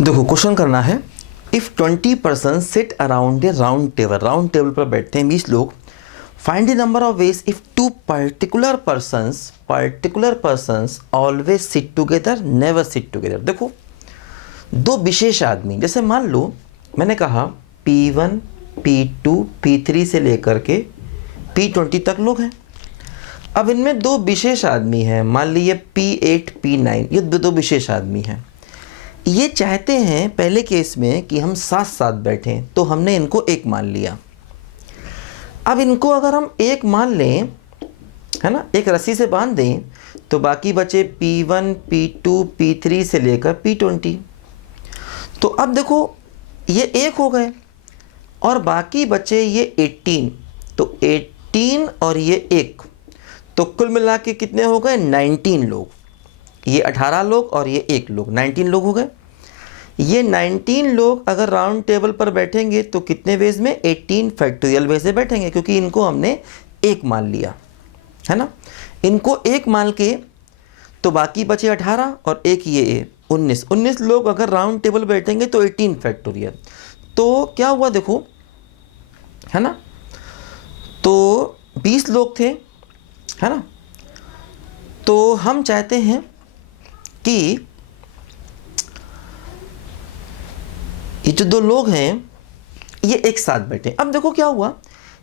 देखो क्वेश्चन करना है, if 20% seat around A round table पर बैठते हैं 20 लोग, find the number of ways if two particular persons always sit together never sit together. देखो दो विशेष आदमी, जैसे मान लो मैंने कहा P1 P2 P3 से लेकर के P20 तक लोग हैं। अब इनमें दो विशेष आदमी हैं, मान लीजिए P8 P9, ये दो विशेष आदमी हैं। ये चाहते हैं पहले केस में कि हम साथ साथ बैठें, तो हमने इनको एक मान लिया। अब इनको अगर हम एक मान लें, है ना, एक रस्सी से बांध दें, तो बाकी बचे P1 P2 P3 से लेकर P20। तो अब देखो ये एक हो गए और बाकी बचे ये 18, तो 18 और ये एक, तो कुल मिला के कितने हो गए 19 लोग। ये 18 लोग और ये एक लोग, 19 लोग हो गए। ये 19 लोग अगर राउंड टेबल पर बैठेंगे तो कितने वेज में, 18 फैक्टोरियल वे से बैठेंगे, क्योंकि इनको हमने एक मान लिया, है ना। इनको एक मान के तो बाकी बचे 18 और एक ये 19 लोग अगर राउंड टेबल बैठेंगे तो 18 फैक्टोरियल। तो क्या हुआ देखो, है ना, तो 20 लोग थे, है ना। तो हम चाहते हैं कि ये जो दो लोग हैं ये एक साथ बैठे। अब देखो क्या हुआ,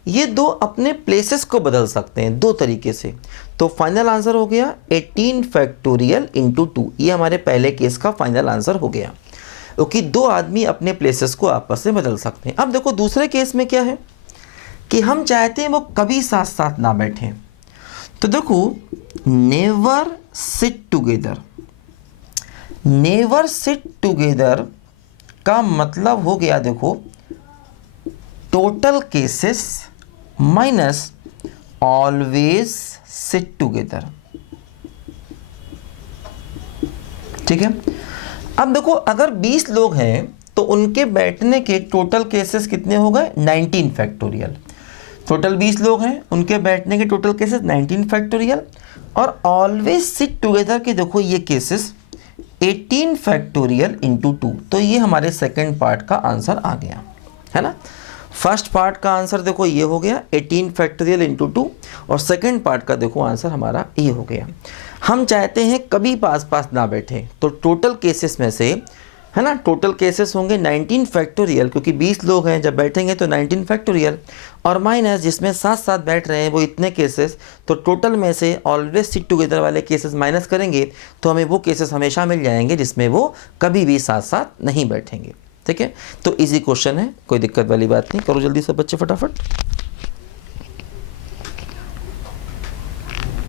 ये दो अपने प्लेसेस को बदल सकते हैं दो तरीके से। तो फाइनल आंसर हो गया 18 फैक्टोरियल इंटू 2। ये हमारे पहले केस का फाइनल आंसर हो गया, क्योंकि दो आदमी अपने प्लेसेस को आपस में बदल सकते हैं। अब देखो दूसरे केस में क्या है कि हम चाहते हैं वो कभी साथ साथ ना बैठें। तो देखो never sit together, never sit together का मतलब हो गया देखो total cases minus always sit together. ठीक है। अब देखो अगर 20 लोग हैं तो उनके बैठने के टोटल केसेस कितने हो गए 19 फैक्टोरियल। टोटल 20 लोग हैं, उनके बैठने के टोटल केसेस 19 फैक्टोरियल, और ऑलवेज सिट टुगेदर के देखो ये केसेस 18 फैक्टोरियल इंटू 2। तो ये हमारे सेकंड पार्ट का आंसर आ गया, है ना। फर्स्ट पार्ट का आंसर देखो ये हो गया 18 फैक्टोरियल इंटू 2, और सेकंड पार्ट का देखो आंसर हमारा ये हो गया। हम चाहते हैं कभी पास पास ना बैठे, तो टोटल केसेस में से, है ना, टोटल केसेस होंगे 19 फैक्टोरियल, क्योंकि 20 लोग हैं, जब बैठेंगे तो 19 फैक्टोरियल, और माइनस जिसमें साथ साथ बैठ रहे हैं वो इतने केसेस, तो टोटल में से ऑलवेज सिट टुगेदर वाले केसेस माइनस करेंगे तो हमें वो केसेस हमेशा मिल जाएंगे जिसमें वो कभी भी साथ साथ नहीं बैठेंगे। ठीक है, तो इजी क्वेश्चन है, कोई दिक्कत वाली बात नहीं। करो जल्दी से बच्चे फटाफट।